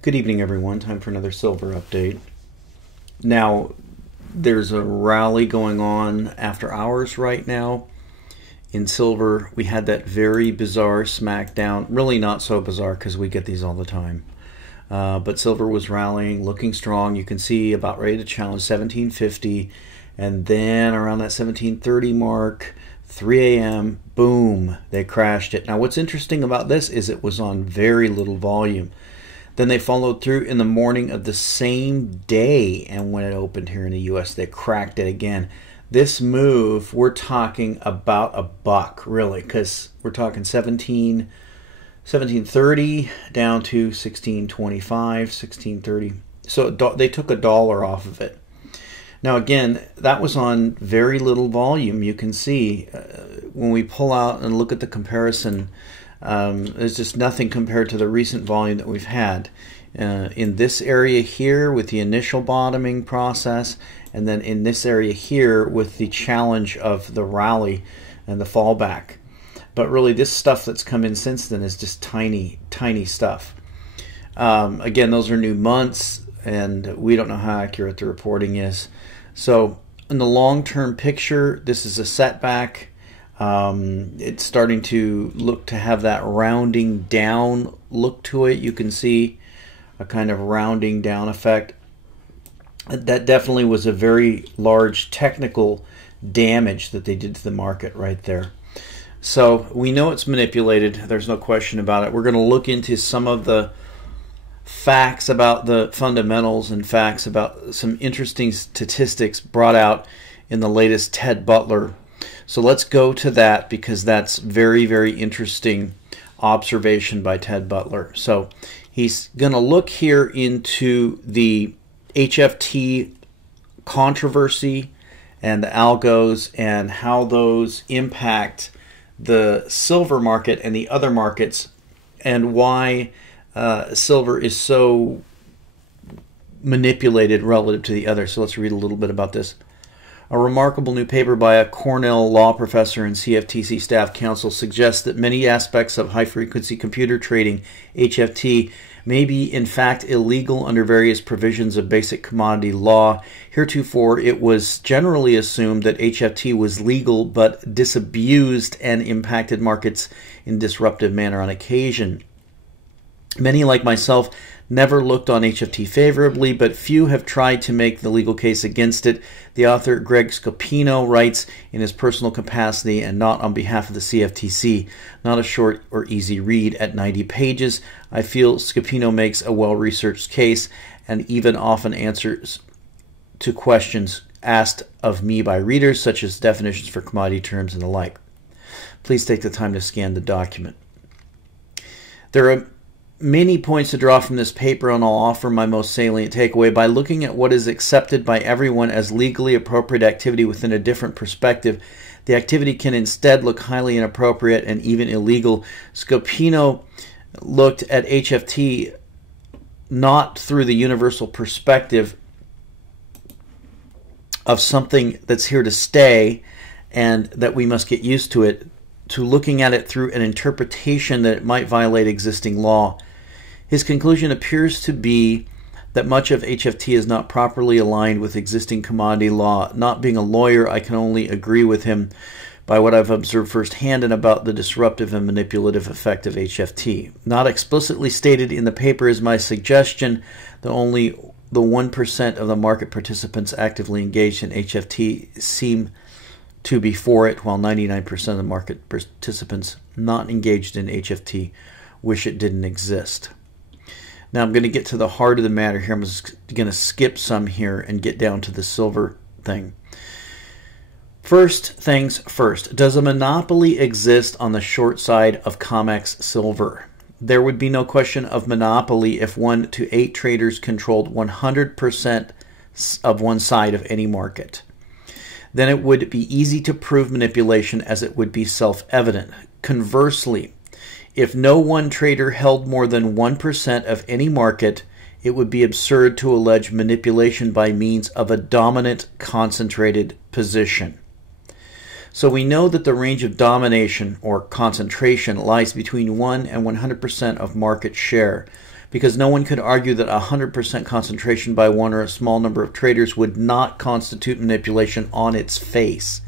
Good evening, everyone. Time for another silver update. Now, there's a rally going on after hours right now. In silver, we had that very bizarre smackdown. Really not so bizarre because we get these all the time. But silver was rallying, looking strong. You can see about ready to challenge 1750. And then around that 1730 mark, 3 a.m., boom, they crashed it. Now, what's interesting about this is it was on very little volume. Then they followed through in the morning of the same day, and when it opened here in the U.S., they cracked it again. This move, we're talking about a buck, really, because we're talking 1730 down to 1625, 1630. So they took $1 off of it. Now, again, that was on very little volume. You can see when we pull out and look at the comparison, there's just nothing compared to the recent volume that we've had in this area here with the initial bottoming process, and then in this area here with the challenge of the rally and the fallback. But really, this stuff that's come in since then is just tiny stuff. Again, those are new months, and we don't know how accurate the reporting is. So in the long-term picture, this is a setback. It's starting to look to have that rounding down look to it. You can see a kind of rounding down effect. That definitely was a very large technical damage that they did to the market right there. So we know it's manipulated. There's no question about it. We're going to look into some of the facts about the fundamentals and facts about some interesting statistics brought out in the latest Ted Butler. So let's go to that because that's very, very interesting observation by Ted Butler. So he's going to look here into the HFT controversy and the algos and how those impact the silver market and the other markets, and why silver is so manipulated relative to the other. So let's read a little bit about this. A remarkable new paper by a Cornell law professor and CFTC staff counsel suggests that many aspects of high-frequency computer trading, HFT, may be in fact illegal under various provisions of basic commodity law. Heretofore, it was generally assumed that HFT was legal but disabused and impacted markets in disruptive manner on occasion. Many, like myself, never looked on HFT favorably, but few have tried to make the legal case against it. The author, Greg Scopino, writes in his personal capacity and not on behalf of the CFTC. Not a short or easy read at 90 pages. I feel Scopino makes a well-researched case and even often answers to questions asked of me by readers, such as definitions for commodity terms and the like. Please take the time to scan the document. There are many points to draw from this paper, and I'll offer my most salient takeaway. By looking at what is accepted by everyone as legally appropriate activity within a different perspective, the activity can instead look highly inappropriate and even illegal. Scopino looked at HFT not through the universal perspective of something that's here to stay and that we must get used to it, to looking at it through an interpretation that it might violate existing law. His conclusion appears to be that much of HFT is not properly aligned with existing commodity law. Not being a lawyer, I can only agree with him by what I've observed firsthand and about the disruptive and manipulative effect of HFT. Not explicitly stated in the paper is my suggestion that only the 1% of the market participants actively engaged in HFT seem to be for it, while 99% of the market participants not engaged in HFT wish it didn't exist. Now I'm going to get to the heart of the matter here. I'm just going to skip some here and get down to the silver thing. First things first, does a monopoly exist on the short side of COMEX silver? There would be no question of monopoly if 1 to 8 traders controlled 100% of one side of any market. Then it would be easy to prove manipulation, as it would be self-evident. Conversely, if no one trader held more than 1% of any market, it would be absurd to allege manipulation by means of a dominant concentrated position. So we know that the range of domination or concentration lies between 1 and 100% of market share. because no one could argue that 100% concentration by one or a small number of traders would not constitute manipulation on its face.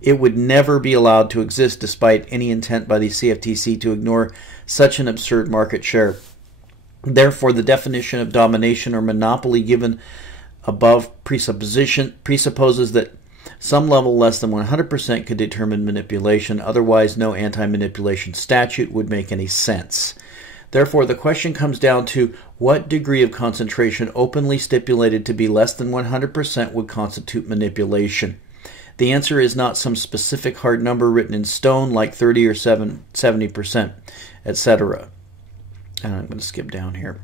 It would never be allowed to exist despite any intent by the CFTC to ignore such an absurd market share. Therefore, the definition of domination or monopoly given above presupposes that some level less than 100% could determine manipulation. Otherwise, no anti-manipulation statute would make any sense. Therefore, the question comes down to what degree of concentration openly stipulated to be less than 100% would constitute manipulation. The answer is not some specific hard number written in stone like 30 or 70%, etc. And I'm going to skip down here.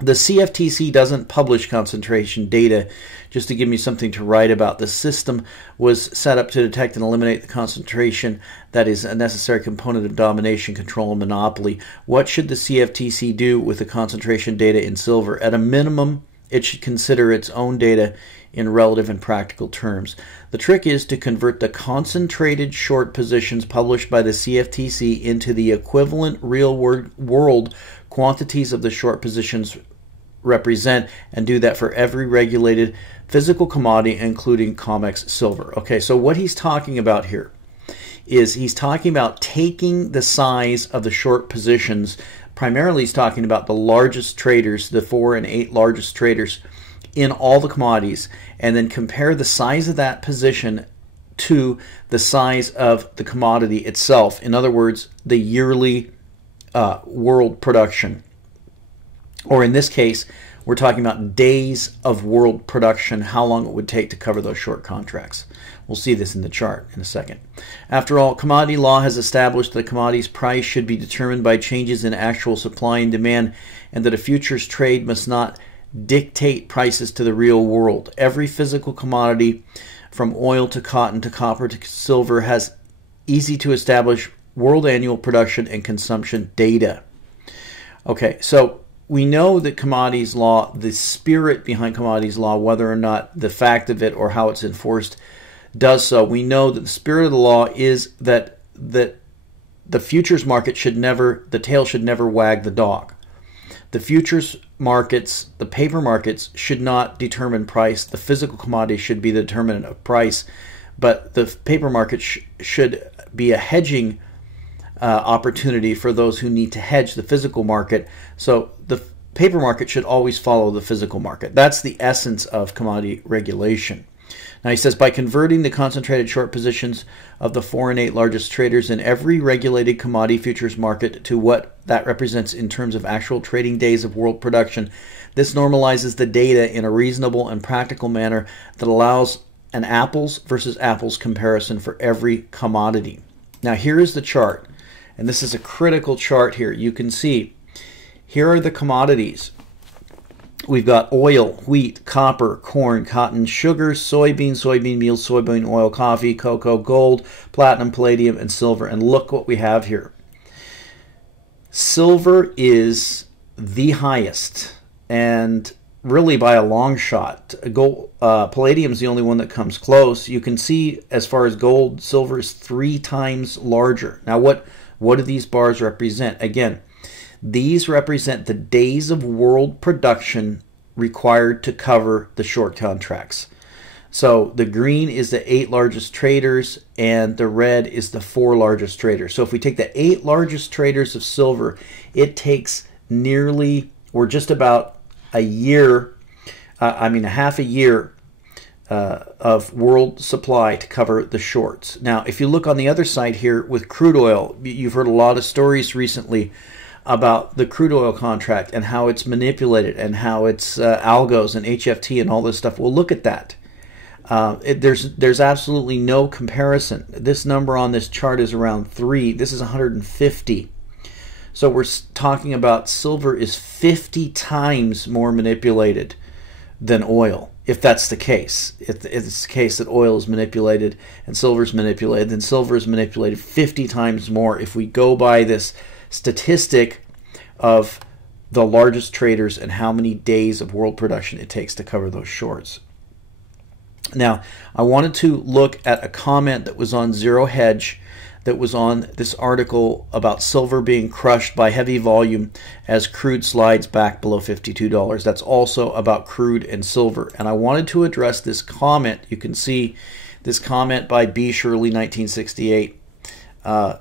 The CFTC doesn't publish concentration data just to give me something to write about. The system was set up to detect and eliminate the concentration that is a necessary component of domination, control, and monopoly. What should the CFTC do with the concentration data in silver? At a minimum, it should consider its own data in relative and practical terms. The trick is to convert the concentrated short positions published by the CFTC into the equivalent real-world quantities of the short positions represent, and do that for every regulated physical commodity, including COMEX silver. Okay, so what he's talking about here is he's talking about taking the size of the short positions. Primarily, he's talking about the largest traders, the 4 and 8 largest traders in all the commodities, and then compare the size of that position to the size of the commodity itself. In other words, the yearly world production. Or in this case, we're talking about days of world production, how long it would take to cover those short contracts. We'll see this in the chart in a second. After all, commodity law has established that a commodity's price should be determined by changes in actual supply and demand, and that a futures trade must not dictate prices to the real world. Every physical commodity, from oil to cotton to copper to silver, has easy to establish world annual production and consumption data. Okay, so we know that commodities law, the spirit behind commodities law, whether or not the fact of it or how it's enforced does so, we know that the spirit of the law is that the futures market should never, the tail should never wag the dog. The futures markets, the paper markets, should not determine price. The physical commodity should be the determinant of price, but the paper market should be a hedging opportunity for those who need to hedge the physical market. So the paper market should always follow the physical market. That's the essence of commodity regulation. Now he says, by converting the concentrated short positions of the 4 and 8 largest traders in every regulated commodity futures market to what that represents in terms of actual trading days of world production, this normalizes the data in a reasonable and practical manner that allows an apples versus apples comparison for every commodity. Now here is the chart, and this is a critical chart here. You can see here are the commodities. We've got oil, wheat, copper, corn, cotton, sugar, soybean meal, soybean oil, coffee, cocoa, gold, platinum, palladium, and silver. And look what we have here. Silver is the highest, and really by a long shot. Palladium is the only one that comes close. You can see as far as gold, silver is 3 times larger. Now what do these bars represent? Again, these represent the days of world production required to cover the short contracts. So the green is the 8 largest traders, and the red is the 4 largest traders. So if we take the 8 largest traders of silver, it takes nearly, or just about a year, a half a year of world supply to cover the shorts. Now, if you look on the other side here with crude oil, you've heard a lot of stories recently about the crude oil contract and how it's manipulated and how it's algos and HFT and all this stuff. Well, look at that. There's absolutely no comparison. This number on this chart is around 3. This is 150. So we're talking about silver is 50 times more manipulated than oil. If that's the case, if it's the case that oil is manipulated and silver is manipulated, then silver is manipulated 50 times more if we go by this statistic of the largest traders and how many days of world production it takes to cover those shorts. Now, I wanted to look at a comment that was on Zero Hedge that was on this article about silver being crushed by heavy volume as crude slides back below $52. That's also about crude and silver. And I wanted to address this comment. You can see this comment by B. Shirley, 1968,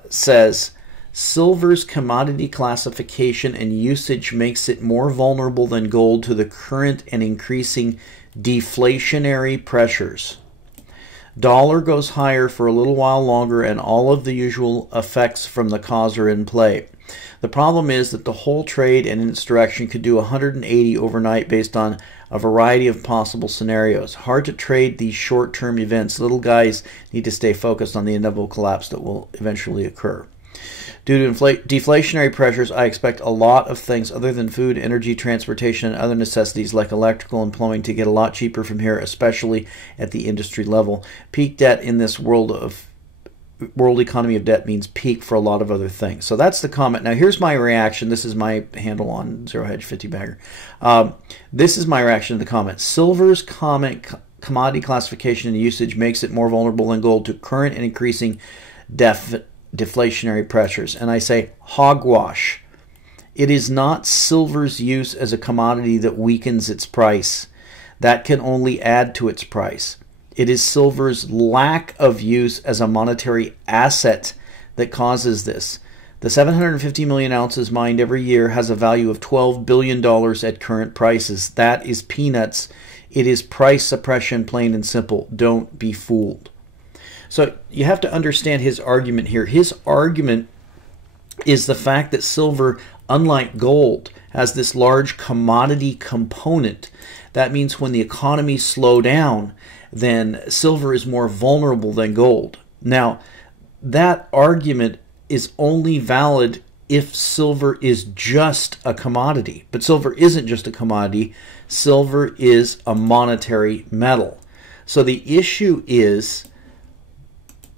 says, silver's commodity classification and usage makes it more vulnerable than gold to the current and increasing deflationary pressures. Dollar goes higher for a little while longer and all of the usual effects from the cause are in play. The problem is that the whole trade and its direction could do 180 overnight based on a variety of possible scenarios. Hard to trade these short-term events. Little guys need to stay focused on the inevitable collapse that will eventually occur. Due to deflationary pressures, I expect a lot of things other than food, energy, transportation, and other necessities like electrical and plumbing to get a lot cheaper from here, especially at the industry level. Peak debt in this world economy of debt means peak for a lot of other things. So that's the comment. Now here's my reaction. This is my handle on Zero Hedge 50 Bagger. This is my reaction to the comment. Silver's commodity classification and usage makes it more vulnerable than gold to current and increasing deflationary pressures. And I say hogwash. It is not silver's use as a commodity that weakens its price. That can only add to its price. It is silver's lack of use as a monetary asset that causes this. The 750 million ounces mined every year has a value of $12 billion at current prices. That is peanuts. It is price suppression, plain and simple. Don't be fooled. So you have to understand his argument here. His argument is the fact that silver, unlike gold, has this large commodity component. That means when the economy slows down, then silver is more vulnerable than gold. Now, that argument is only valid if silver is just a commodity. But silver isn't just a commodity. Silver is a monetary metal. So the issue is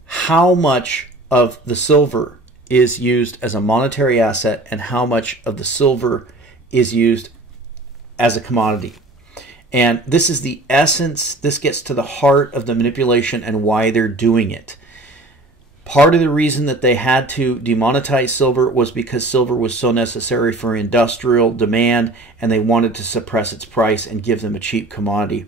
how much of the silver is used as a monetary asset and how much of the silver is used as a commodity. And this is the essence, this gets to the heart of the manipulation and why they're doing it. Part of the reason that they had to demonetize silver was because silver was so necessary for industrial demand and they wanted to suppress its price and give them a cheap commodity.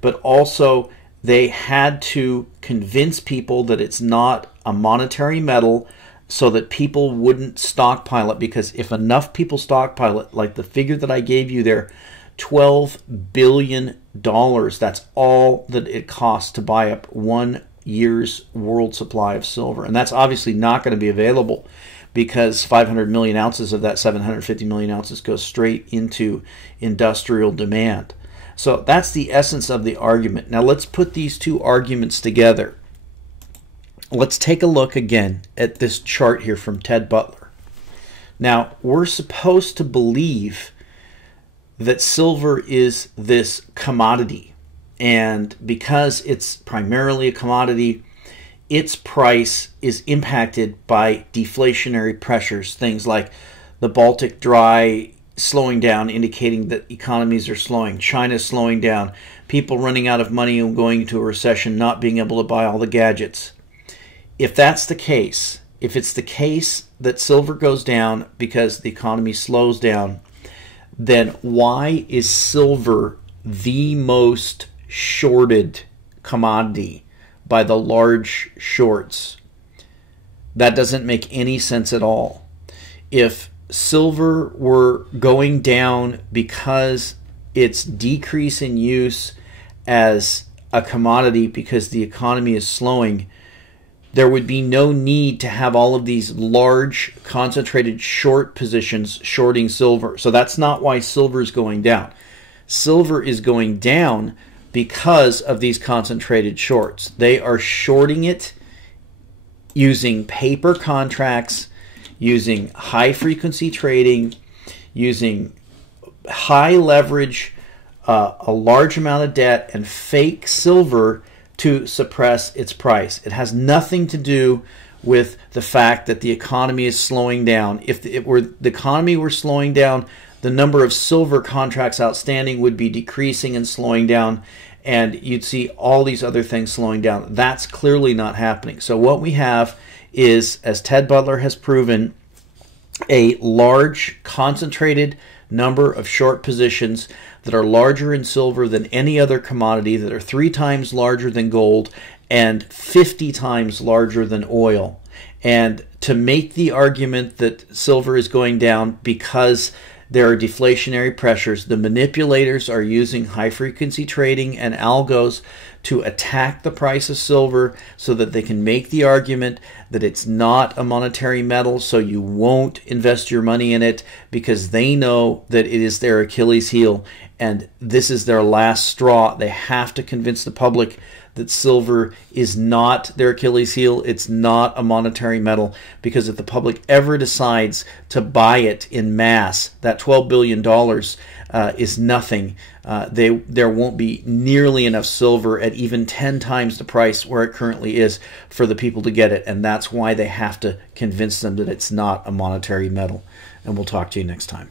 But also they had to convince people that it's not a monetary metal so that people wouldn't stockpile it, because if enough people stockpile it, like the figure that I gave you there, $12 billion, that's all that it costs to buy up 1 year's world supply of silver. And that's obviously not going to be available because 500 million ounces of that 750 million ounces goes straight into industrial demand. So that's the essence of the argument. Now let's put these two arguments together. Let's take a look again at this chart here from Ted Butler. Now, we're supposed to believe that silver is this commodity. And because it's primarily a commodity, its price is impacted by deflationary pressures. Things like the Baltic dry slowing down, indicating that economies are slowing. China's slowing down. People running out of money and going into a recession, not being able to buy all the gadgets. If that's the case, if it's the case that silver goes down because the economy slows down, then why is silver the most shorted commodity by the large shorts? That doesn't make any sense at all. If silver were going down because its decrease in use as a commodity because the economy is slowing, there would be no need to have all of these large concentrated short positions shorting silver. So that's not why silver is going down. Silver is going down because of these concentrated shorts. They are shorting it using paper contracts, using high frequency trading, using high leverage, a large amount of debt, and fake silver to suppress its price. It has nothing to do with the fact that the economy is slowing down. If the economy were slowing down, the number of silver contracts outstanding would be decreasing and slowing down, and you'd see all these other things slowing down. That's clearly not happening. So what we have is, as Ted Butler has proven, a large, concentrated number of short positions that are larger in silver than any other commodity, that are 3 times larger than gold and 50 times larger than oil. And to make the argument that silver is going down because there are deflationary pressures, the manipulators are using high-frequency trading and algos to attack the price of silver so that they can make the argument that it's not a monetary metal, so you won't invest your money in it because they know that it is their Achilles heel and this is their last straw. They have to convince the public that silver is not their Achilles heel, it's not a monetary metal, because if the public ever decides to buy it in mass, that $12 billion is nothing. There won't be nearly enough silver at even 10 times the price where it currently is for the people to get it, and that's why they have to convince them that it's not a monetary metal. And we'll talk to you next time.